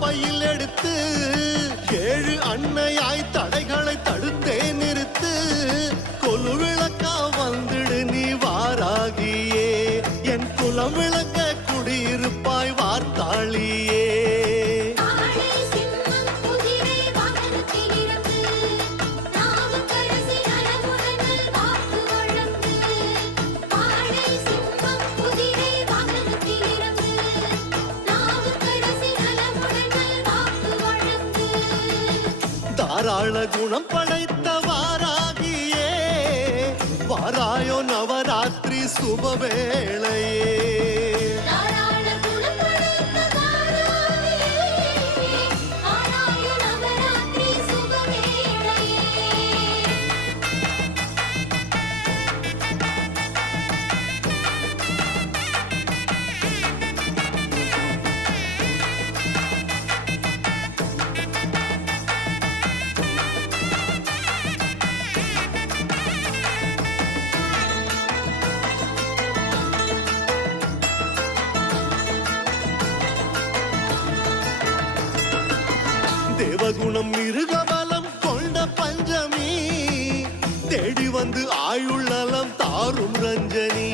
பையில் எடுத்து 7 அன்னையாய் தடைகளை தடுத்தே நிறுத்து கொலு விளக்கா வந்துடு நீ வாராகியே என் குலம் விளக்க குடியிருப்பாய் வார்த்தாளியே தாராள குணம் படைத்த வாராகியே வாராயோ நவராத்திரி சுபவேளையே தேவகுணம் மிருகபலம் கொண்ட பஞ்சமி தேடி வந்து ஆயுள் நலம் தாரும் ரஞ்சனி